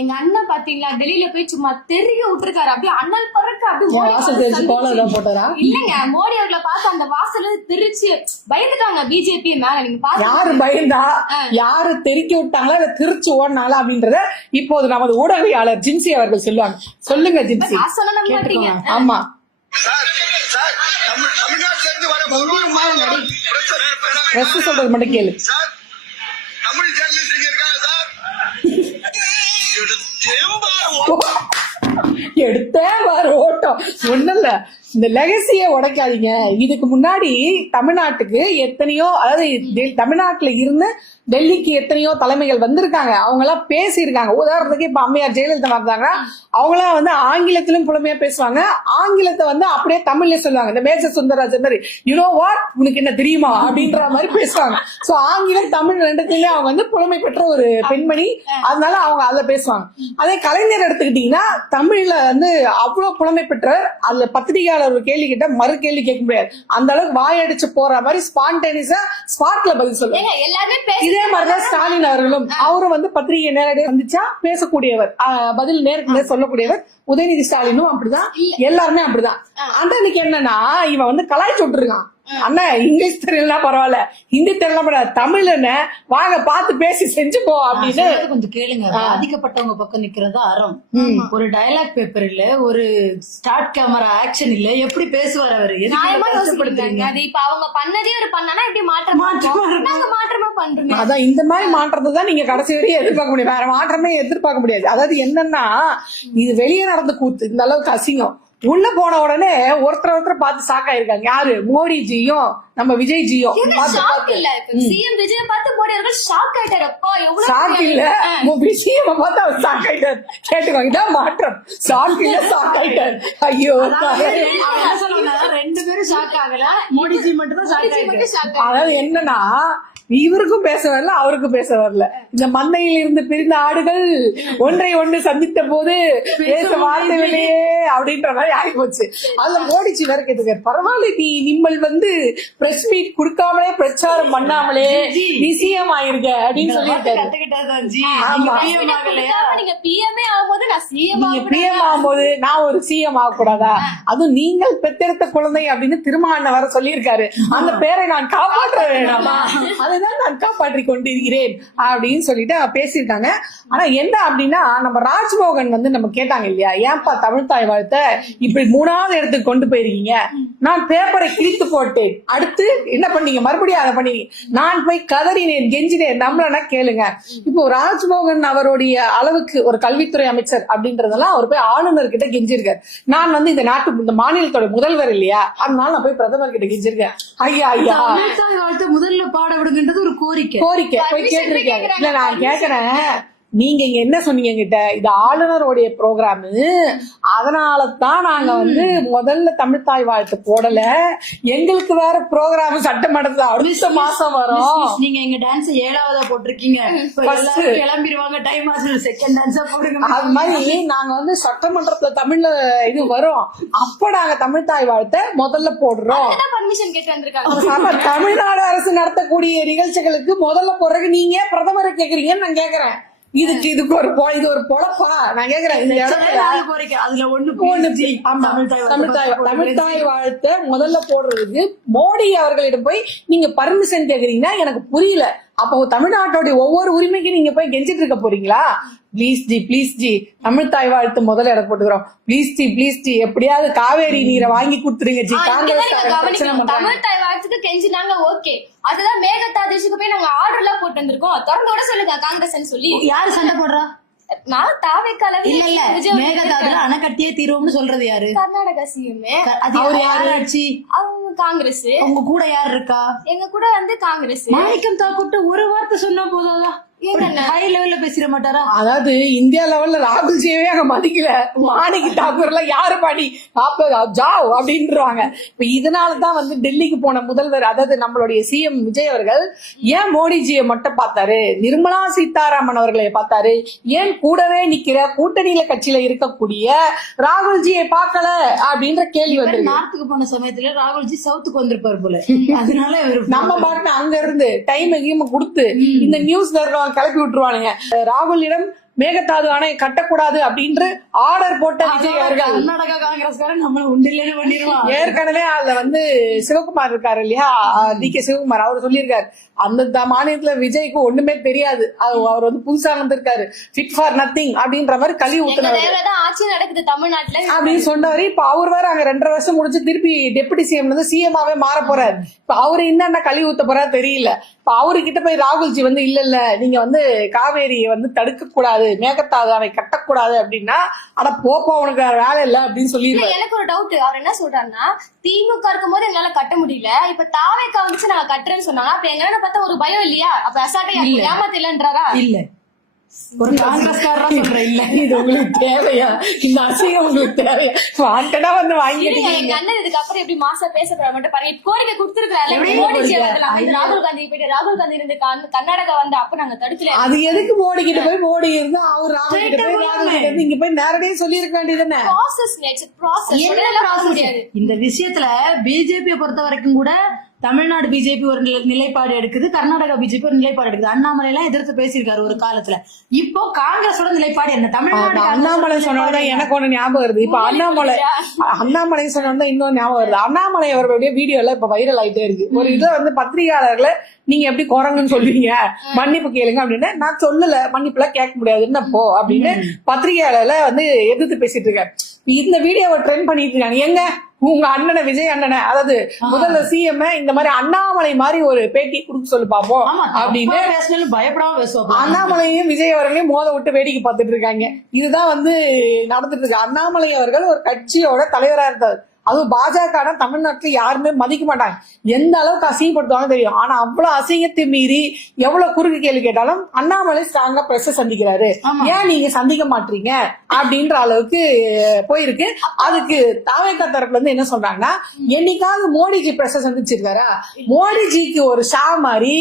எங்க அண்ணன் பாத்தீங்களா டெல்லியில போய் சும்மா தெரிய விட்டுருக்காரு. அப்படியே அண்ணல் பறக்க இல்லங்க, மோடி அவர்களை பார்த்து அந்த வாசல் தெரிச்சு பயந்துட்டாங்க பிஜேபி மேல. நீங்க யாரு பயந்தா, யாரு தெறிக்க விட்டாங்களா, அதை திருச்சு ஓடினாங்களா அப்படின்றத இப்போது நமது ஊடகவியாளர் ஜின்சி அவர்கள் சொல்லுவாங்க. சொல்லுங்க ஜின்சி. ஆமா, சொல்றது மட்டும் கேளு. தமிழ் ஜேர்னலிஸ்ட் இருக்காங்க சார். எடுத்தேன் வர ஓட்டம் ஒண்ணு இல்ல. இந்த லெகசிய உடைக்காதீங்க. இதுக்கு முன்னாடி தமிழ்நாட்டுக்கு எத்தனையோ, அதாவது தமிழ்நாட்டுல இருந்து டெல்லிக்கு எத்தனையோ தலைமைகள் வந்திருக்காங்க. அவங்க எல்லாம் பேசியிருக்காங்க. உதாரணத்துக்கு இப்ப அம்மையார் ஜெயலலிதா வந்தாங்க. அவங்களாம் வந்து ஆங்கிலத்திலும் புலமையா பேசுவாங்க, ஆங்கிலத்தை வந்து அப்படியே தமிழ்ல சொல்லுவாங்க. இந்த மேஜர் சுந்தரராஜன் மாதிரி யூனோ வாட், உனக்கு என்ன தெரியுமா அப்படின்ற மாதிரி பேசுவாங்க. சோ ஆங்கிலம் தமிழ் ரெண்டுத்துலயும் அவங்க வந்து புலமை பெற்ற ஒரு பெண்மணி, அதனால அவங்க அதை பேசுவாங்க. அதே கலைஞர் எடுத்துக்கிட்டீங்கன்னா தமிழ்ல வந்து அவ்வளவு புலமை பெற்றவர். அதுல பத்திரிகையாளர் ஒரு கேள்வி கிட்ட மறு கேள்வி கேட்க முடியாது. அந்த அளவுக்கு வாயடிச்சு போற மாதிரி ஸ்பான்டேனியஸா ஸ்பாட்ல பதில் சொல்லுவாங்க. இதே மாதிரிதான் ஸ்டாலின் அவர்களும், அவரும் வந்து பத்திரிகை நேரடியாக வந்துச்சா பேசக்கூடியவர், பதில் நேருக்கு நேர் சொல்லக்கூடியவர். உதயநிதி ஸ்டாலினும் அப்படிதான், எல்லாருமே அப்படிதான். அன்னைக்கு என்னன்னா, இவன் வந்து கலாய்ச்சி விட்டுருக்கான். அண்ணா இங்கிலீஷ் தெரியலனா பரவாயில்ல, ஹிந்தி தெரியல பரவாயில்ல, தமிழ் என்ன வாங்க பார்த்து பேசி செஞ்சுப்போ அப்படின்னு கொஞ்சம் கேளுங்க. பாதிக்கப்பட்டவங்க பக்கம் நிக்கிறதா அறம். ஒரு டயலாக் பேப்பர் இல்ல, ஒரு ஸ்டார்ட் கேமரா ஆக்ஷன் இல்ல, எப்படி பேசுவார் அவரு? இப்ப அவங்க பண்ணதே ஒரு பண்ணனா இப்படி மாற்றமா பண்றோம். அதான் இந்த மாதிரி மாற்றத்தை நீங்க கடைசி வரையும் எதிர்பார்க்க முடியாது. வேற மாற்றமே எதிர்பார்க்க முடியாது. அதாவது என்னன்னா, இது வெளியே நடந்த கூத்து இந்த அளவுக்கு அசிங்கம். உள்ள போன உடனே ஒருத்தர் பார்த்து ஷாக் ஆயிருக்காங்க. யாரு? மோடிஜியும் நம்ம விஜய்ஜியும். சிஎம் விஜய் பார்த்து மோடி அவர்கள் ஷாக் ஆயிட்டாரு. ஷாக் இல்ல, விஜயம் பார்த்து அவர் ஷாக் ஆயிட்டாரு. கேட்டுக்கோங்க, இதான் மாற்றம். ஷாக் இல்ல, ஷாக் ஆயிட்டாரு. ஐயோ, ரெண்டு பேரும் ஷாக் ஆகல, மோடிஜி மட்டும் தான் ஷாக் ஆயிட்டாரு. அதாவது என்னன்னா, இவருக்கும் பேச வரல, அவருக்கும் பேச வரல. இந்த மந்தையில் இருந்து பிரிந்த ஆடுகள் ஒன்றை ஒன்று சந்தித்த போது பேச வார்த்தைகளே அப்படின்ற மாதிரி ஆகி போச்சு. அதுல மோடிஜி வேற கேட்டுக்காரு, பரவாயில்ல நீ நிம்மல் வந்து பிரஸ் மீட் கொடுக்காமலே பிரச்சாரம் பண்ணாமலே நீ சிஎம் ஆயிருக்க அப்படின்னு சொல்லியிருக்காரு. பிஎம் ஆகும்போது நான் ஒரு சிஎம் ஆகக்கூடாதா? அதுவும் நீங்கள் பெற்றெடுத்த குழந்தை அப்படின்னு திருமாவளவன் வர சொல்லியிருக்காரு. அந்த பேரை நான் காப்பாற்ற வேணாமா? அதுதான் நான் காப்பாற்றி கொண்டிருக்கிறேன் அப்படின்னு சொல்லிட்டு பேசியிருக்காங்க. ஆனா என்ன அப்படின்னா, நம்ம ராஜ்மோகன் வந்து நம்ம கேட்டாங்க இல்லையா, ஏன்பா தமிழ் தாய் வாழ்த்த இப்படி 3வது இடத்துக்கு கொண்டு போயிருக்கீங்க? நான் பேப்பரை கிழித்து போட்டேன், அடுத்து என்ன பண்ணீங்க, மறுபடியும் அதை பண்ணீங்க. நான் போய் கதறினேன், கெஞ்சினேன், நம்மளனா கேளுங்க. இப்போ ராஜ்மோகன் அவருடைய அளவுக்கு ஒரு கல்வித்துறை அமைச்சர் அப்படின்றதெல்லாம் அவர் போய் ஆளுநர் கிட்ட கெஞ்சிருக்காரு. நான் வந்து இந்த நாட்டு இந்த மாநிலத்தோட முதல்வர் இல்லையா, அதனால நான் போய் பிரதமர் கிட்ட கெஞ்சிருக்கேன். ஐயா ஐயா முதல்ல பாட விடுங்கன்றது ஒரு கோரிக்கை போய் கேட்டிருக்காங்க. இல்ல நான் கேக்குறேன், நீங்க இங்க என்ன சொன்னீங்க கிட்ட, இது ஆளுநருடைய ப்ரோக்ராம், அதனாலதான் நாங்க வந்து முதல்ல தமிழ்தாய் வாழ்த்து போடல, எங்களுக்கு வேற ப்ரோக்ராம் சட்டமன்றத்துல அடுத்த மாசம் வரும். நீங்க எங்க டான்ஸ் 7ஆவதா போட்டிருக்கீங்க, கிளம்பிடுவாங்க, டைம் ஆச்சு, செகண்ட் டான்ஸா போடுங்க. அது மாதிரி நாங்க வந்து சட்டமன்றத்துல தமிழ்ல இது வரும், அப்ப நாங்க தமிழ்தாய் வாழ்த்த முதல்ல போடுறோம். தமிழ்நாடு அரசு நடத்தக்கூடிய நிகழ்ச்சிகளுக்கு முதல்ல போடுறதுக்கு நீங்க பிரதமரை கேக்குறீங்கன்னு நான் கேக்குறேன். இதுக்கு ஒரு பொழப்பா நான் கேக்குறேன். இந்த இடத்துல தமிழ்தாய் வாழ்த்த முதல்ல போடுறதுக்கு மோடி அவர்களிடம் போய் நீங்க பர்மிஷன் கேக்குறீங்கன்னா எனக்கு புரியல. அப்போ தமிழ்நாட்டோட ஒவ்வொரு உரிமைக்கும் நீங்க போய் கெஞ்சிட்டு இருக்க போறீங்களா? பிளீஸ் ஜி தமிழ்தாய் வாழ்த்து முதல்ல இடம் போட்டுக்கிறோம். பிளீஸ் ஜி எப்படியாவது காவேரி நீரை வாங்கி கொடுத்துருங்க ஜி. தமிழ்தாய் வாழ்த்துக்கு கெஞ்சினாங்க, ஓகே. அதுதான் மேகதாதேஷுக்கு போய் நாங்க ஆர்டர் எல்லாம் போட்டு வந்திருக்கோம். தொடர்ந்து விட சொல்லுங்க காங்கிரஸ் சொல்லி. யாரு சண்டை போடுறா? நான் தாவேக்கால மேகதாதுல அணைக்கட்டியே தீர்வுன்னு சொல்றது யாரு? கர்நாடகா சிஎம். அவர் யாரு ஆட்சி? அவங்க காங்கிரஸ். உங்க கூட யாரு இருக்கா? எங்க கூட வந்து காங்கிரஸ். மாணிக்கம் தாக்கூட்ட ஒரு வார்த்தை சொன்னா போதாதான், ஹை லெவல்ல பேசிட மாட்டாரா? அதாவது இந்தியா லெவல்ல ராகுல்ஜியவே அங்க மதிக்கல, மாணிக் தாக்கூர் எல்லாம் யாரு பாடி ஜாவ் அப்படின்றாங்க. இப்ப இதனாலதான் வந்து டெல்லிக்கு போன முதல்வர், அதாவது நம்மளுடைய சிஎம் விஜய் அவர்கள் ஏன் மோடிஜியை மட்டும் பார்த்தாரு, நிர்மலா சீதாராமன் அவர்களை பார்த்தாரு, ஏன் கூடவே நிக்கிற கூட்டணியில கட்சியில இருக்கக்கூடிய ராகுல்ஜியை பார்க்கல அப்படின்ற கேள்வி வந்து. நார்த்துக்கு போன சமயத்துல ராகுல்ஜி சவுத்துக்கு வந்திருப்பாரு போல, அதனால நம்ம பாட்டு அங்க இருந்து டைம் எங்கேயும் கொடுத்து இந்த நியூஸ்ல கிளப்பி விட்டுருவானுங்க. ராகுலிடம் மேகதாது அணை கட்டக்கூடாது அப்படின்று ஆர்டர் போட்ட விஜய் அவர்கள் கர்நாடகா காங்கிரஸ்காரன் நம்மள உண்டிலேன்னு பண்ணிடுவான். ஏற்கனவே அதுல வந்து சிவகுமார் இருக்காரு இல்லையா, DK சிவகுமார், அவர் சொல்லியிருக்காரு அந்த மாநிலத்துல விஜய்க்கு ஒண்ணுமே தெரியாது, அவர் வந்து புதுசா வந்திருக்காரு, ஃபிட் ஃபார் நத்திங் அப்படின்ற மாதிரி கழுவி ஊத்துனாரு தேவைதான் ஆட்சி நடக்குது தமிழ்நாட்டுல அப்படின்னு சொன்னவரு. இப்ப அவர் வேற அங்க 2.5 வருஷம் முடிச்சு திருப்பி டெபுட்டி சிஎம் வந்து சிஎம்ஆவே மாற போறாரு. இப்ப அவரு என்னென்ன கழுவி ஊத்த போறாரு தெரியல. இப்ப அவர்கிட்ட போய் ராகுல்ஜி வந்து இல்ல நீங்க வந்து காவேரியை வந்து தடுக்க கூடாது, மேகதாது அணை கட்டக்கூடாது அப்படின்னா ஆனா போப்பா உனக்கு வேலை இல்ல அப்படின்னு சொல்லிடுவாரு. எனக்கு ஒரு டவுட், அவர் என்ன சொல்றாருன்னா திமுக இருக்கும் போது எங்களால கட்ட முடியல, இப்ப தாவேக்கா வந்துச்சு நாங்க கட்டுறேன்னு சொன்னாங்க, அப்ப எங்களால பார்த்தா ஒரு பயம் இல்லையா, அப்ப அசாட்டை ஏமாத்த இல்லன்றாரா? இல்ல ஒரு காங்கிரஸ்காரரா சொல்றேன் இல்ல. இது உங்களுக்கு தேவையா? இந்த அசிங்கம் உங்களுக்கு தேவையா? வாண்டடா வந்து வாங்கிட்டு எங்க அண்ணன் இதுக்கு அப்புறம் எப்படி மாசா பேச போற மட்டும் பாருங்க. இப்ப கோரிக்கை கொடுத்திருக்காரு மோடிஜி அவர்கள், அப்ப ராகுல் காந்தி போயிட்டு ராகுல் காந்தி இருந்து கர்நாடகா வந்து அப்ப நாங்க தடுக்கல. அது எதுக்கு மோடி கிட்ட போய் மோடி இருந்து அவர் ராகுல் கிட்ட போய் ராகுல் கிட்ட இருந்து இங்க போய் நேரடியா சொல்லி இருக்க வேண்டியதுன்னு. ப்ராசஸ் நேச்சர் ப்ராசஸ் முடியாது. இந்த விஷயத்துல பிஜேபியை பொறுத்த வரைக்கும் கூட தமிழ்நாடு பிஜேபி ஒரு நிலைப்பாடு எடுக்குது, கர்நாடகா பிஜேபி ஒரு நிலைப்பாடு எடுக்குது. அண்ணாமலை எல்லாம் எதிர்த்து பேசியிருக்காரு ஒரு காலத்துல. இப்போ காங்கிரஸோட நிலைப்பாடு என்ன? தமிழ்நாடு அண்ணாமலை சொன்னதான் எனக்கு ஒண்ணு ஞாபகம் வருது. இப்ப அண்ணாமலை சொன்னதான் இன்னொரு ஞாபகம் வருது. அண்ணாமலை அவர்களுடைய வீடியோ எல்லாம் இப்ப வைரல் ஆயிட்டே இருக்கு. ஒரு இதுல வந்து பத்திரிகையாளர்களை நீங்க எப்படி குரங்குன்னு சொல்றீங்க, மன்னிப்பு கேளுங்க அப்படின்னு. நான் சொல்லல, மன்னிப்பு எல்லாம் கேட்க முடியாது என்ன போ அப்படின்னு பத்திரிகையாளர்ல வந்து எதிர்த்து பேசிட்டு இருக்கேன். இந்த வீடியோவை ட்ரெண்ட் பண்ணிட்டு இருக்காங்க. எங்க உங்க அண்ணனை விஜய் அண்ணனை, அதாவது முதல்ல சிஎம் இந்த மாதிரி அண்ணாமலை மாதிரி ஒரு பேட்டி கொடுக்க சொல்லு பாப்போம் அப்படின்னு பயப்படாம பேசுவாங்க. அண்ணாமலையும் விஜய் அவர்களையும் மோத விட்டு வேடிக்கை பார்த்துட்டு இருக்காங்க. இதுதான் வந்து நடந்துட்டு இருக்கு. அண்ணாமலை அவர்கள் ஒரு கட்சியோட தலைவரா இருந்தார். அதுவும் பாஜக தமிழ்நாட்டுல யாருமே மதிக்க மாட்டாங்க, எந்த அளவுக்கு அசிங்கப்படுத்துவாங்க தெரியும். ஆனா அவ்வளவு அசிங்கத்தை மீறி எவ்வளவு குறுக்கு கேள்வி கேட்டாலும் அண்ணாமலை ஸ்ட்ராங்கா பிரஸ் சந்திக்கிறாரு. ஏன் நீங்க சந்திக்க மாட்டீங்க அப்படின்ற அளவுக்கு போயிருக்கு. அதுக்கு தாவேகா தரப்புல இருந்து என்ன சொல்றாங்கன்னா, என்னைக்காவது மோடிஜி பிரஸ் சந்திச்சிருக்காரா? மோடிஜிக்கு ஒரு ஷா மாதிரி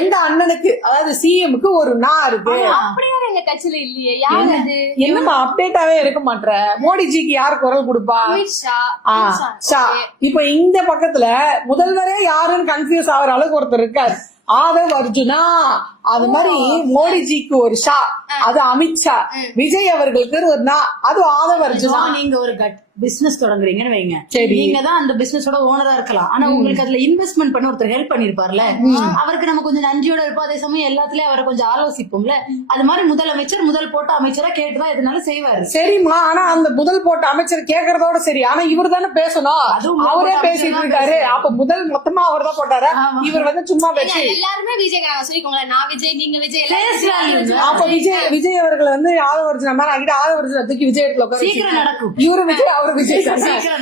எந்த அண்ணனுக்கு, அதாவது சிஎம்க்கு ஒரு நா இருக்கு. அப்படியே எங்க கட்சியில இல்லையே. யாரு அது? என்னமா அப்டேட்டாவே இருக்க மாட்டேற? மோடிஜிக்கு யாரு குரல் கொடுப்பா? இப்ப இந்த பக்கத்துல முதல்வரே யாருன்னு கன்ஃபியூஸ் ஆகிற அளவுக்கு ஒருத்தர் இருக்காரு, ஆதவ் அர்ஜுனா. அது மாதிரி மோடிஜிக்கு ஒரு ஷா, அது அமித்ஷா. விஜய் அவர்களுக்கு ஒரு நா, அது ஆதவ் அர்ஜுனா. நீங்க ஒரு பிசினஸ் தொடங்குறீங்கன்னு வைங்க, நீங்க தான் அந்த பிசினஸோட ஓனரா இருக்கலாம். ஆனா உங்களுக்கு அதுல இன்வெஸ்ட்மெண்ட் பண்ண ஒருத்தர் ஹெல்ப் பண்ணிருப்பார்ல, அவருக்கு நம்ம கொஞ்சம் நன்றியோட இருப்போம். அதே சமயம் எல்லாத்துலயும் அவரை கொஞ்சம் ஆலோசிப்போம்ல. அது மாதிரி முதலமைச்சர் முதல் போட்ட அமைச்சரா கேட்டுதான் எதுனாலும் செய்வாரு. சரிம்மா, ஆனா அந்த முதல் போட்ட அமைச்சர் கேக்குறதோட சரி, ஆனா இவர் தானே பேசணும், அவரே பேசிட்டு இருக்காரு. அப்ப முதல் மொத்தமா அவர் தான் போட்டாரு, இவர் வந்து சும்மா பேசி எல்லாருமே விஜய் சொல்லிக்கோங்களேன், நான் விஜய் நீங்க விஜய். அப்ப விஜய் அவர்கள் வந்து ஆதவ அர்ஜுனா மாதிரி ஆகிட்டு ஆதவ அர்ஜுனா தூக்கி விஜய் இடத்துல சீக்கிரம் நடக்கும். இவரு விஜய் அவரு விஜய்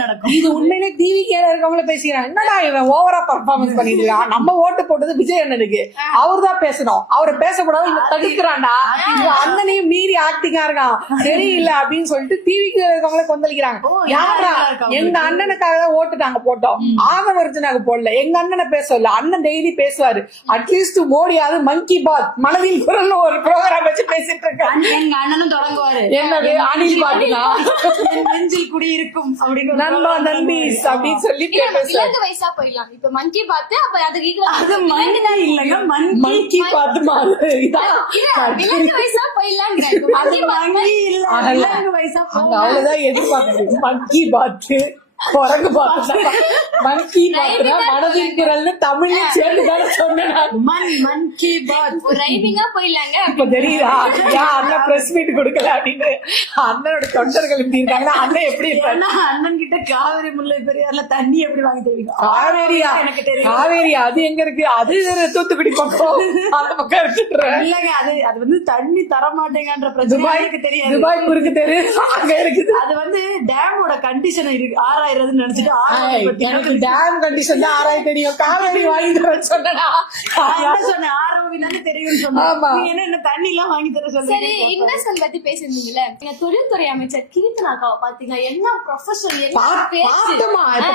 நடக்கும். இது உண்மையிலே டிவி கேல இருக்கவங்கள பேசுறாங்க, என்னடா இவன் ஓவரா பர்ஃபார்மன்ஸ் பண்ணிட்டு இருக்கான், நம்ம ஓட்டு போட்டது விஜய் அண்ணனுக்கு, அவர் தான் பேசணும், அவரை பேசக்கூடாது, இவன் தடுக்கிறான்டா, இவன் அண்ணனையும் மீறி ஆக்டிங்கா இருக்கான், சரியில்லை அப்படின்னு சொல்லிட்டு டிவி கேல இருக்கவங்கள கொந்தளிக்கிறாங்க. யாரா எங்க அண்ணனுக்காக தான் ஓட்டு நாங்க போட்டோம், ஆதவ அர்ஜுனாக்கு போடல, எங்க அண்ணனை பேசல. அண்ணன் டெய்லி பேசுவாரு, அட்லீஸ்ட் மோடியாவது மங்கி பாத் மனதின் குரல் ஒரு ப்ரோக்ராம் வச்சு பேசிட்டு இருக்காங்க. எங்க அண்ணனும் தொடங்குவாரு, என்னது அனில் பாட்டுனா நெஞ்சில் குடியிருக்கும் அப்படின்னு நண்பா நண்பீஸ் அப்படின்னு சொல்லி விலங்கு வயசா போயிடலாம். இப்ப மங்கி பார்த்து அப்ப அதுக்கு இல்லங்க மங்கி பாத்து மாதிரி விலங்கு வயசா போயிடலாம். அவ்வளவுதான் எதிர்பார்க்குது. மங்கி பாத்து குரங்கு பாத்து மங்கி பாத்துனா மனதின் குரல்னு தமிழ்ல சேர்ந்துதானே சொன்னேன். மங்கி பாத் ரைமிங்கா போயிடலாங்க. இப்ப தெரியுதா ஏன் அண்ணன் பிரஸ் மீட் கொடுக்கல அப்படின்னு அண்ணனோட தொண்டர்கள் எப்படி இருக்காங்கன்னா, அண்ணன் எப்படி இருக்காங்க, அண்ணன் கிட்ட காவேரி முல்லை பெரியார்ல தண்ணி எப்படி வாங்கி தெரியும்? காவேரியா? எனக்கு தெரியும். காவேரியா? அது எங்க இருக்கு? அது தூத்துக்குடி பக்கம், அந்த பக்கம் இருக்கு. இல்லங்க, அது வந்து தண்ணி தர மாட்டேங்கன்ற பிரச்சனை எனக்கு தெரியாது. துபாய் குறுக்கு தெரு அங்க இருக்குது. அது வந்து டேமோட கண்டிஷன் இருக்கு, ஆறாயிரம்னு நினைச்சிட்டு எனக்கு டேம் கண்டிஷன் தான் ஆராய் தெரியும். காவேரி வாங்கி தர சொன்னா சொன்னேன், ஆரோவினாலும் தெரியும் சொன்னேன். என்ன தண்ணி எல்லாம் வாங்கி தர சொல்ல. சரி, இன்வெஸ்ட்மெண்ட் பத்தி பேசிருந்தீங்கல்ல, நீங்க தொழில்துறை அமைச்சர் கீர்த்தனாக்காவை பாத்தீங்க, என்ன ப்ரொஃபஷனல்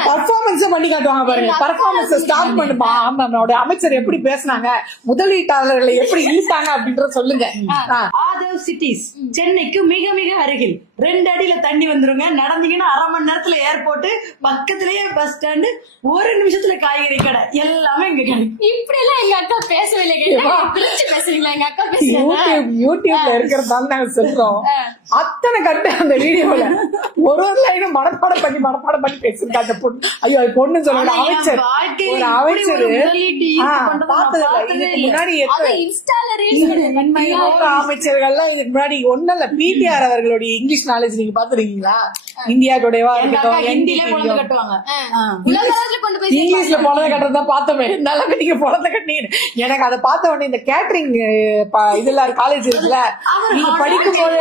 பர்ஃபார்மன்ஸ் பண்ணி காட்டுவாங்க பாருங்க. பர்ஃபார்மன்ஸ் ஸ்டார்ட் பண்ணுமா, நம்மளோட அமைச்சர் எப்படி பேசினாங்க, முதலீட்டாளர்களை எப்படி இழுத்தாங்க அப்படின்றத சொல்லுங்க. அதர் சிட்டிஸ் சென்னைக்கு மிக மிக அருகில் 2 அடியில தண்ணி வந்துருங்க. நடந்தீங்கன்னா 1/2 மணி நேரத்துல ஏர்போர்ட், பக்கத்திலேயே பஸ் ஸ்டாண்டு, 1 நிமிஷத்துல காய்கறி கடை, எல்லாமே இங்க கிடைக்கும். இப்படி எல்லாம் எங்க அக்கா பேசவே இல்லைங்க. பிரிச்சு பேசுறீங்களா? எங்க அக்கா பேசுறாங்க. யூடியூப்ல இருக்கிறதால நாங்க சொல்றோம். அத்தனை கட்டு அந்த வீடியோல ஒரு லைனும் மனப்பாடம் பண்ணி பேசிருக்கா அந்த பொண்ணு. ஐயோ அது பொண்ணு சொல்ல அமைச்சர், ஒரு அமைச்சர் பார்த்தது முன்னாடி இன்ஸ்டால ரீல்ஸ் அமைச்சர்கள்லாம் இதுக்கு முன்னாடி ஒண்ணும் இல்ல. பிடிஆர் அவர்களுடைய இங்கிலீஷ் நாலேஜ் நீங்க பாத்துருக்கீங்களா? இந்தியா டுடேவா இருக்கட்டும், இங்கிலீஷ்ல பொழந்த கட்டுறதுதான் பார்த்தோமே. நல்லா நீங்க பொழந்த கட்டினீங்க. எனக்கு அதை பார்த்த உடனே இந்த கேட்டரிங் இதெல்லாம் காலேஜ் இருக்குல்ல, நீங்க படிக்கும் போது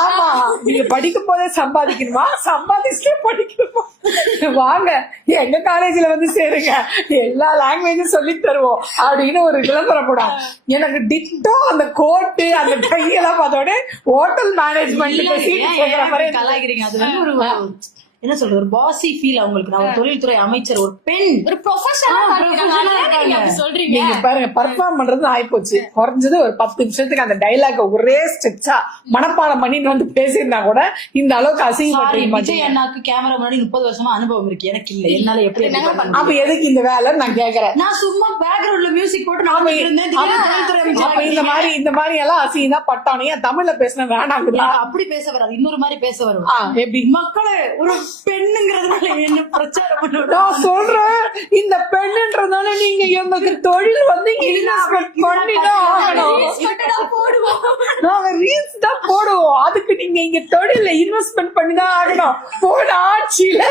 ஆமா நீங்க படிக்கும் போதே சம்பாதிக்கணுமா, சம்பாதிச்சுட்டே படிக்கணுமா, வாங்க எங்க காலேஜ்ல வந்து சேருங்க, எல்லா லாங்குவேஜும் சொல்லி தருவோம் அப்படின்னு ஒரு விளம்பரம் போடும். எனக்கு டிட்டோ அந்த கோட்டு அந்த கையெல்லாம் பார்த்தோட ஹோட்டல் மேனேஜ்மெண்ட் கலாய்க்கிறீங்க. அது வந்து ஒரு என்ன சொல்றது, ஒரு பாசி ஃபீல் அவங்களுக்கு. நான் ஒரு தொழில்துறை அமைச்சர், ஒரு பெண், ஒரு ப்ரொஃபஷனலா சொல்றீங்க. நீங்க பாருங்க பெர்ஃபார்ம் பண்றது ஆயிப்போச்சு. குறைஞ்சது ஒரு 10 நிமிஷத்துக்கு அந்த டைலாக் ஒரே ஸ்ட்ரெச்சா மனப்பாடம் பண்ணிட்டு வந்து பேசியிருந்தா கூட இந்த அளவுக்கு அசிங்கப்பட்டு விஜய் அண்ணாக்கு கேமரா முன்னாடி 30 வருஷமா அனுபவம் இருக்கு, எனக்கு இல்ல. என்னால எப்படி அப்ப எதுக்கு இந்த வேலை நான் கேக்குறேன். நான் சும்மா பேக்ரவுண்ட்ல மியூசிக் போட்டு நான் இருந்தேன். இந்த மாதிரி எல்லாம் அசிங்கம் தான் பட்டானே. தமிழ்ல பேசின வேணாம், அப்படி பேச வராது, இன்னொரு மாதிரி பேச வரும். எப்படி மக்களே ஒரு பெண்ணுங்கிறதுனால என்ன பிரச்சாரம் பண்ணுவோம். நான் சொல்றேன், இந்த பெண்ணுன்றதால நீங்க எங்களுக்கு தொழில் வந்து இன்வெஸ்ட்மெண்ட் பண்ணிதான் ஆகணும். நாங்க ரீல்ஸ் தான் போடுவோம், அதுக்கு நீங்க இங்க தொழில இன்வெஸ்ட்மெண்ட் பண்ணிதான் ஆகணும். போன ஆட்சியில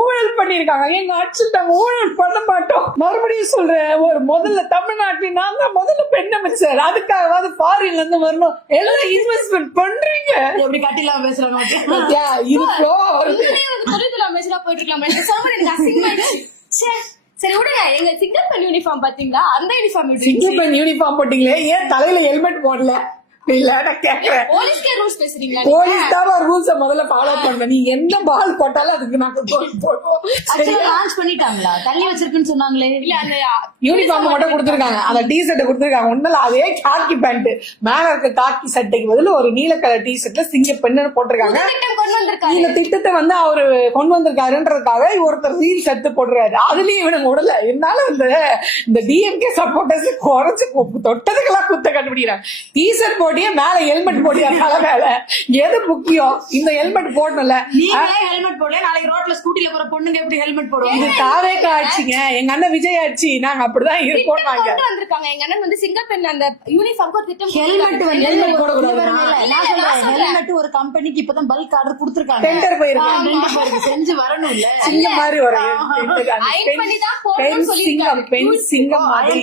ஊழல் பண்ணிருக்காங்க, எங்க ஆட்சியில் நாங்க ஊழல் பண்ண மாட்டோம். மறுபடியும் சொல்றேன், ஒரு முதல்ல தமிழ்நாட்டில் நான் தான் முதல்ல பெண் அமைச்சர், அதுக்காகவாது ஃபாரின்ல இருந்து வரணும். எல்லாம் இன்வெஸ்ட்மெண்ட் பண்றீங்க. எப்படி கட்டிலாம் பேசுறாங்க இது ஃப்ளோ தொழில்துறை அமைச்சரா போயிட்டு இருக்கலாம். சரி விடுங்க, எங்க சிங்கிள் பெண் யூனிஃபார்ம் பாத்தீங்களா? அந்த யூனிஃபார்ம் சிங்கிள் பெண் யூனிஃபார்ம் போட்டீங்களே, ஏன் தலையில ஹெல்மெட் போடல? போலீஸ்கே ரூல்ஸ் பேசுறீங்களா? போலீஸ் தான் ரூல்ஸ முதல்ல ஃபாலோ பண்ணணும். நீ எந்த பால் போட்டாலும் அதுக்கு நாங்க போடுவோம். லான்ச் பண்ணிட்டாங்களா? தள்ளி வச்சிருக்குன்னு சொன்னாங்களே. இல்ல அந்த யூனிஃபார்ம் மட்டும் கொடுத்திருக்காங்க, அந்த டி ஷர்ட் கொடுத்திருக்காங்க. ஒண்ணுல அதே காக்கி பேண்ட் மேல இருக்க காக்கி சட்டைக்கு பதில் ஒரு நீல கலர் டி ஷர்ட்ல சிங்க பெண்ணு போட்டிருக்காங்க. இந்த திட்டத்தை வந்து அவரு கொண்டு வந்திருக்காருன்றதுக்காக ஒருத்தர் ரீல்ஸ் எடுத்து போடுறாரு. அதுலயும் இவனுங்க உடல என்னால இந்த டிஎம்கே சப்போர்ட்டர்ஸ் குறைச்சு தொட்டதுக்கெல்லாம் குத்த கண்டுபிடிக்கிறாங்க. டி ஷர்ட் போட்டியே மேல ஹெல்மெட் போட்டியா தலை மேல, எது முக்கியம்? இந்த ஹெல்மெட் போடணும்ல. நீங்க ஹெல்மெட் போடல, நாளைக்கு ரோட்ல ஸ்கூட்டில போற பொண்ணுங்க எப்படி ஹெல்மெட் போடுவாங்க? இது தாவே காட்சிங்க. எங்க அண்ணன் விஜய் ஆட்சி, நாங்க அப்படிதான் இருப்போம். நாங்க வந்திருக்காங்க. எங்க அண்ணன் வந்து சிங்கிள் பெண் அந்த யூனிஃபார்ம் ஒரு திட்டம் ஹெல்மெட் வந்து ஹெல்மெட் போட கூடாது. நான் சொல்றேன், ஹெல்மெட் ஒரு கம்பெனிக்கு இப்பதான் பல்க் ஆர்டர் கொடுத்திருக்காங்க. டெண்டர் போயிருக்கு, செஞ்சு வரணும் இல்ல, சிங்க மாதிரி வரும். பெண் சிங்கம் மாதிரி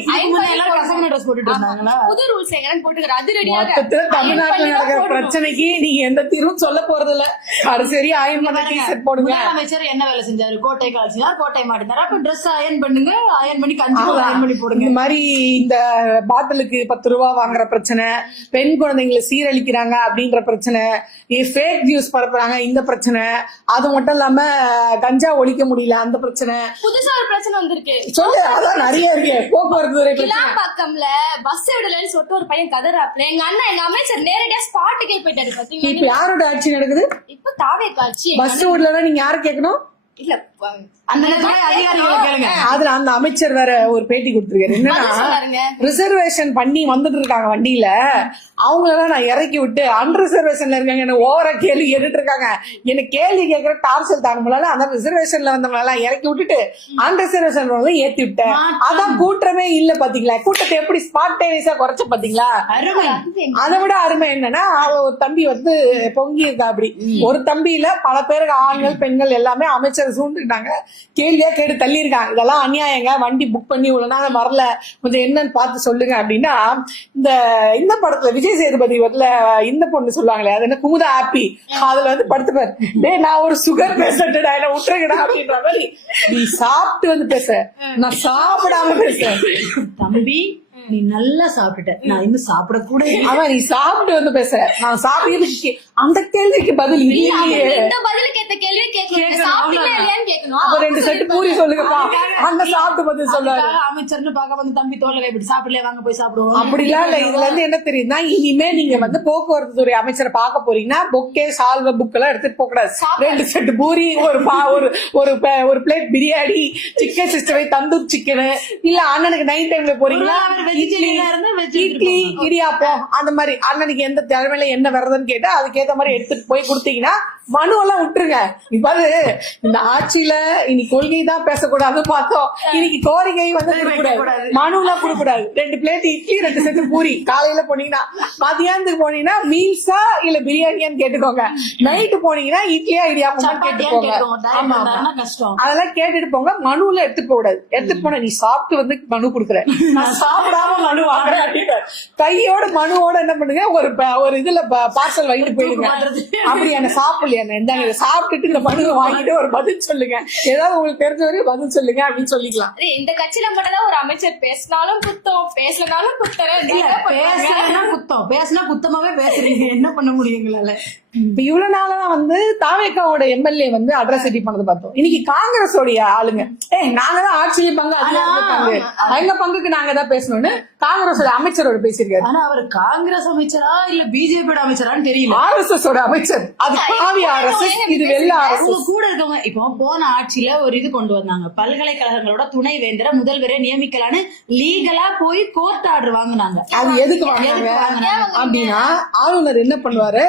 எல்லாம் கசகன ட்ரெஸ் போட்டுட்டு இருந்தாங்களா? புது ரூல்ஸ் எங்க போட்டுக்கிறாரு. அது ரெடியாக தமிழ்நாட்டுல நடக்கிற பிரச்சனைக்கு நீங்க எந்த தீர்வும் சொல்ல போறது இல்ல. கடைசி அயன் பண்ண டி ஷர்ட் போடுங்க. அமைச்சர் என்ன வேலை செஞ்சாரு? கோட்டை காய்ச்சினார், கோட்டை மாட்டினார். அப்ப ட்ரெஸ் அயன் பண்ணுங்க, அயன் பண்ணி கஞ்சி அயன் பண்ணி போடுங்க. இந்த மாதிரி இந்த பாட்டிலுக்கு 10 ரூபாய் வாங்குற பிரச்சனை, பெண் குழந்தைங்களை சீரழிக்கிறாங்க அப்படின்ற பிரச்சனை, ஃபேக் நியூஸ் பரப்புறாங்க இந்த பிரச்சனை, அது மட்டும் இல்லாம கஞ்சா ஒழிக்க முடியல அந்த பிரச்சனை, புதுசா ஒரு பிரச்சனை வந்திருக்கு. சொல்லு, அதான் நிறைய இருக்கு. போக்குவரத்து துறை பக்கம்ல பஸ் விடலன்னு சொல்லிட்டு ஒரு பையன் கதறாப்ல. எங்க அண்ணன் எங்க அமைச்சர் நேரடியா ஸ்பாட்டுக்கே போயிட்டாரு. பாத்தீங்களா இப்ப யாரோட ஆட்சி நடக்குது? இப்ப தாவே காட்சி. பஸ் விடலன்னா நீங்க யாரு கேட்கணும்? இல்ல அந்த அதிகாரிகளை கேளுங்க. அதுல அந்த அமைச்சர் வேற ஒரு பேட்டி கொடுத்திருக்காரு. என்னன்னா, ரிசர்வேஷன் பண்ணி வந்துட்டு இருக்காங்க வண்டியில, அவங்களெல்லாம் நான் இறக்கி விட்டு அன்ரிசர்வேஷன்ல இருக்காங்க, என்ன ஓவரா கேள்வி கேட்டுட்டு இருக்காங்க. எனக்கு கேள்வி கேட்கற டார்ச்சல் தாங்க முடியல. அந்த ரிசர்வேஷன்ல வந்தவங்க எல்லாம் இறக்கி விட்டுட்டு அன்ரிசர்வேஷன் ஏத்தி விட்டேன். அதான் கூட்டமே இல்ல. பாத்தீங்களா கூட்டத்தை எப்படி ஸ்பான்டேனியஸா குறைச்ச பாத்தீங்களா? அதை விட அருமை என்னன்னா, ஒரு தம்பி வந்து பொங்கி இருக்கா. அப்படி ஒரு தம்பியில பல பேருக்கு ஆண்கள் பெண்கள் எல்லாமே அமைச்சர் சூண்டுட்டாங்க, கேள்வியா கேட்டு தள்ளி இருக்காங்க. இதெல்லாம் அநியாயங்க, வண்டி புக் பண்ணி இவ்வளவு நாள் வரல, கொஞ்சம் என்னன்னு பார்த்து சொல்லுங்க அப்படின்னா, இந்த படத்துல விஜய் சேதுபதி வரல இந்த பொண்ணு சொல்லுவாங்களே, அது என்ன குமுதா ஹாப்பி, அதுல வந்து படுத்துப்பாரு, டேய் நான் ஒரு சுகர் பேஷண்ட் என்ன விட்டுருக்கடா அப்படின்ற மாதிரி, நீ சாப்பிட்டு வந்து பேச, நான் சாப்பிடாம பேச, தம்பி நீ நல்லா சாப்பிட்டுட்ட, நான் இன்னும் சாப்பிட கூட. அவன் நீ சாப்பிட்டு வந்து பேச, நான் சாப்பிட்டு அந்த கேள்விக்கு பதில் இந்த பதிலுக்கு ஏத்த கேள்வி கேட்கணும் கேட்கணும், சாப்பிட்டீங்களா அவ்வளவுதான். இல்லையான்னு கேட்கணும் அப்ப 2 செட்டு பூரி சொல்லுங்கப்பா, அங்க சாப்பிட்டு பதில் சொல்லுவாரு. அதுக்காக அமைச்சர்னு பார்க்க வந்து தம்பி தோல்ல இப்படி சாப்பிடல வாங்க போய் சாப்பிடுவோம் அப்படிலாம் இல்ல. இதுல இருந்து என்ன தெரியுதுன்னா, இனிமே நீங்க வந்து போக்குவரத்து துறை அமைச்சரை பார்க்க போறீங்கன்னா பொக்கே சால்வ புக் எல்லாம் எடுத்துட்டு போக கூடாது. 2 செட்டு பூரி, ஒரு plate biryani, chicken sister, tandoor chicken, இல்ல அண்ணனுக்கு நைட் டைம்ல போறீங்களா இட்லி இடியாப்பம் அந்த மாதிரி அண்ணனுக்கு எந்த தலைமையில என்ன வருதுன்னு கேட்டு அதுக்கேத்த மாதிரி எடுத்துட்டு போய் கொடுத்தீங்கன்னா மனு எல்லாம் விட்டுருங்க. இவ்வாறு இந்த ஆட்சியில இனி கொள்கை தான் பேசக்கூடாது பார்த்தோம், இன்னைக்கு கோரிக்கை வந்து கொடுக்கக்கூடாது, மனு எல்லாம் கொடுக்கக்கூடாது. 2 பிளேட் இட்லி 2 செட்டு பூரி. காலையில போனீங்கன்னா மதியானத்துக்கு போனீங்கன்னா மீல்ஸா இல்ல பிரியாணியான்னு கேட்டுக்கோங்க. நைட்டு போனீங்கன்னா இட்லியா இடியாப்பம் கேட்டுக்கோங்க. ஆமா கஷ்டம். அதெல்லாம் கேட்டுட்டு போங்க. மனுல எடுத்துட்டு போக கூடாது. எடுத்துட்டு போன நீ சாப்பிட்டு வந்து மனு கொடுக்குறேன், நான் சாப்பிடாம மனு வாங்குறேன் அப்படின்னு கையோட மனுவோட என்ன பண்ணுங்க, ஒரு இதுல பார்சல் வாங்கிட்டு போயிடுங்க. அப்படி என்ன சாப்பிடல என்ன சாப்பிட்டுட்டு இந்த மனுவை வாங்கிட்டு ஒரு பதில் சொல்லுங்க, ஏதாவது உங்களுக்கு தெரிஞ்ச வரையும் பதில் சொல்லுங்க அப்படின்னு சொல்லிக்கலாம். இந்த கட்சியில மட்டும் தான் ஒரு அமைச்சர் பேசினாலும் குத்தம், பேசலனாலும் குத்தம். பேசினா குத்தமாவே பேசுறீங்க, என்ன பண்ண முடியும் எங்களால? இப்ப இவ்வளவு நாளா வந்து தாவேக்காவோட எம்எல்ஏ வந்து அட்ரசிட்டி பண்ணது பார்த்தோம். இன்னைக்கு காங்கிரஸோடைய ஆளுங்க நாங்க தான் ஆட்சியில பங்கு எங்க பங்குக்கு நாங்க தான் பேசணும்னு காங்கிரஸோட அமைச்சரோட பேசியிருக்காரு. ஆனா அவர் காங்கிரஸ் அமைச்சரா இல்ல பிஜேபியோட அமைச்சரான்னு தெரியல. RSS ஓட அமைச்சர். அது பாவி RSS, இது வெள்ள RSS. உங்க கூட இருக்கவங்க இப்போ போன ஆட்சியில ஒரு இது கொண்டு வந்தாங்க, பல்கலைக்கழகங்களோட துணை வேந்தரை முதல்வரே நியமிக்கலான்னு லீகலா போய் கோர்ட் ஆர்டர் வாங்கினாங்க. அது எதுக்கு வாங்கினாங்க அப்படின்னா, ஆளுநர் என்ன பண்ணுவாரு,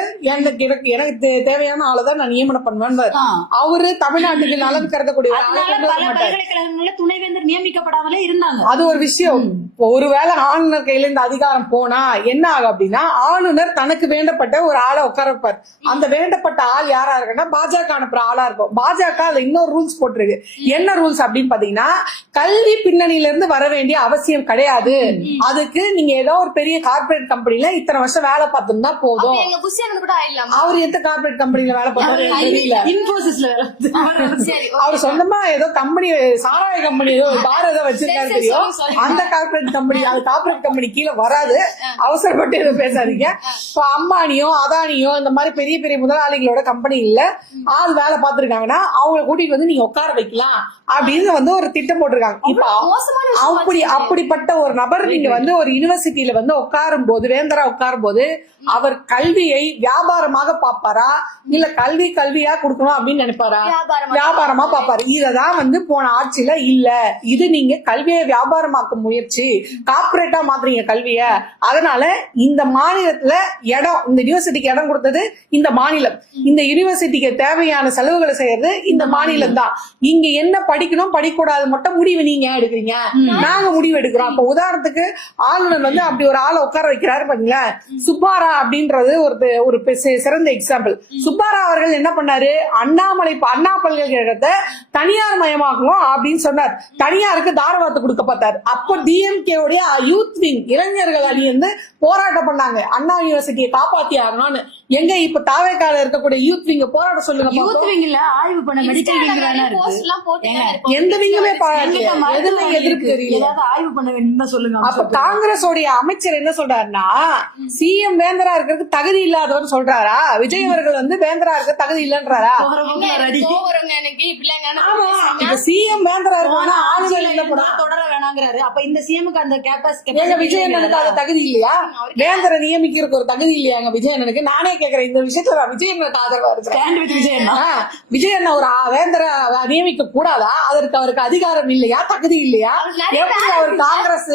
எனக்கு தேவையான ஆளுதான் நான் நியமனம் பண்ணுவேன். அவரு தமிழ்நாட்டுக்கு நலன் கருதக்கூடிய பல்கலைக்கழகங்கள்ல துணைவேந்தர் நியமிக்கப்படாமலே இருந்தாங்க. அது ஒரு விஷயம். ஒருவேளை ஆளுநர் கையில இந்த அதிகாரம் போனா என்ன ஆகும் அப்படின்னா, ஆளுநர் தனக்கு வேண்டப்பட்ட ஒரு ஆளை உட்கார வைப்பார். அந்த வேண்டப்பட்ட ஆள் யாரா இருக்குன்னா பாஜக அனுப்புற ஆளா இருக்கும். பாஜக அதுல இன்னொரு ரூல்ஸ் போட்டிருக்கு. என்ன ரூல்ஸ் அப்படின்னு பாத்தீங்கன்னா, கல்வி பின்னணியில இருந்து வர வேண்டிய அவசியம் கிடையாது. அதுக்கு நீங்க ஏதோ ஒரு பெரிய கார்பரேட் கம்பெனில இத்தனை வருஷம் வேலை பார்த்துருந்தா போதும். அவர் எந்த கார்பரேட் கம்பெனில வேலை பார்த்தாரு தெரியல, இன்ஃபோசிஸ்ல அவர் சொந்தமா ஏதோ கம்பெனி, சாராய கம்பெனி ஏதோ பார் ஏதோ வச்சிருக்காரு தெரியும். அந்த கார்பரேட் கம்பெனி, அந்த கார்பரேட் கம்பெனி கீழே வராது. அவசரப்பட்டு எதுவும் பேசாதீங்க. இப்போ அம்பானியோ அதானியோ இந்த மாதிரி பெரிய பெரிய முதலாளிகளோட கம்பெனில ஆள் வேலை பார்த்திருக்காங்கன்னா அவங்களை கூட்டிட்டு வந்து நீங்க உட்கார வைக்கலாம் அப்படின்னு வந்து ஒரு திட்டம் போட்டிருக்காங்க. இப்ப அப்படிப்பட்ட ஒரு நபர் நீங்க வந்து ஒரு யூனிவர்சிட்டியில வந்து உட்காரும் போது, வேந்தரா உட்காரும் போது அவர் கல்வியை வியாபாரமாக பாப்பாரா இல்ல கல்வியா கொடுக்கணும் அப்படின்னு நினைப்பாரா? வியாபாரமா பாப்பாரு. இததான் வந்து போன ஆட்சியில இல்ல, இது நீங்க கல்வியை வியாபாரமாக்க முயற்சி, கார்பரேட்டா மாத்துறீங்க கல்விய. அதனால இந்த மாநிலத்துல இடம், இந்த யூனிவர்சிட்டிக்கு இடம் கொடுத்தது இந்த மாநிலம், இந்த யூனிவர்சிட்டிக்கு தேவையான செலவுகளை செய்யறது இந்த மாநிலம் தான். இங்க என்ன படிக்கணும் படிக்கூடாது மட்டும் முடிவு நீங்க எடுக்கிறீங்க, நாங்க முடிவு எடுக்கிறோம். அப்ப உதாரணத்துக்கு ஆளுநர் வந்து அப்படி ஒரு ஆளை உட்கார வைக்கிறாரு பாத்தீங்களா, சுப்பாரா அப்படின்றது ஒரு சிறந்த எக்ஸாம்பிள். சுப்பாரா அவர்கள் என்ன பண்ணாரு, அண்ணா பல்கலைக்கழகத்தை தனியார் மயமாக்கணும் அப்படின்னு சொன்னார். தனியாருக்கு தாரவாத்து கொடுக்க பார்த்தார். அப்போ டிஎம்கே உடைய யூத் விங், இளைஞர்கள் அணி வந்து போராட்டம் பண்ணாங்க, அண்ணா யூனிவர்சிட்டியை காப்பாத்தி ஆகணும்னு. எங்க இப்ப தாவேக்கால இருக்கக்கூடிய யூத் விங்க போராட சொல்லுங்க. யூத் விங்ல ஆய்வு பண்ண மெடிக்கல் விங் எந்த விங்குமே எதுல எதிர்ப்பு தெரியல, ஆய்வு பண்ண வேணும்னு சொல்லுங்க. அப்ப காங்கிரஸோடைய அமைச்சர் என்ன சொல்றாருன்னா, சிஎம் வேந்தரா இருக்கிறதுக்கு தகுதி இல்லாதவன்னு சொல்றாரா? விஜய் அவர்கள் வந்து வேந்தரா இருக்க தகுதி இல்லன்றாரா? சிஎம் வேந்தரா இருக்கா ஆளுநர் என்ன தொடர வேணாங்கிறாரு. அப்ப இந்த சிஎம்க்கு அந்த கேப்பாசிட்டி, விஜய் அண்ணனுக்கு அந்த தகுதி இல்லையா? வேந்தரை நியமிக்கிறதுக்கு ஒரு தகுதி இல்லையாங்க விஜய் அண்ணனுக்கு? நானே கேக்குறேன், இந்த விஷயத்துல விஜய் அண்ணனுக்கு ஆதரவா இருக்கிறேன். விஜய் அண்ணா ஒரு வேந்தரை நியமிக்க கூடாதா? அதற்கு அவருக்கு அதிகாரம் இல்லையா, தகுதி இல்லையா? எப்படி அவர் காங்கிரஸ்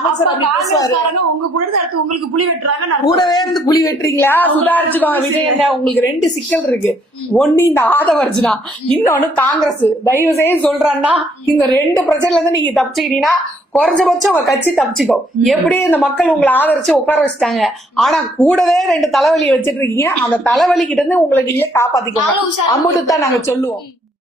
அமைச்சர் அப்படி பேசுவாரு? உங்க கூட உங்களுக்கு புலி வெட்டுறாங்க, கூடவே இருந்து புலி வெட்டுறீங்களா? சுதாரிச்சுக்கோங்க விஜய் அண்ணா. உங்களுக்கு 2 சிக்கல் இருக்கு. ஒண்ணு இந்த ஆதவர்ஜுனா, இன்னொன்னு காங்கிரஸ். தயவு செய்து சொல்றான்னா, இந்த 2 பிரச்சனைல இருந்து நீங்க தப்பிச்சுக்கிட்டீங்கன்னா குறைஞ்சபட்சம் உங்க கட்சி தப்பிச்சுக்கோ. எப்படி இந்த மக்கள் உங்களை ஆதரிச்சு உட்கார வச்சுட்டாங்க, ஆனா கூடவே 2 தலைவலியை வச்சிட்டு இருக்கீங்க. அந்த தலைவலி கிட்ட இருந்து உங்களை நீங்க காப்பாத்திக்கோங்க. அம்புட்டு தான் நாங்க சொல்லுவோம்.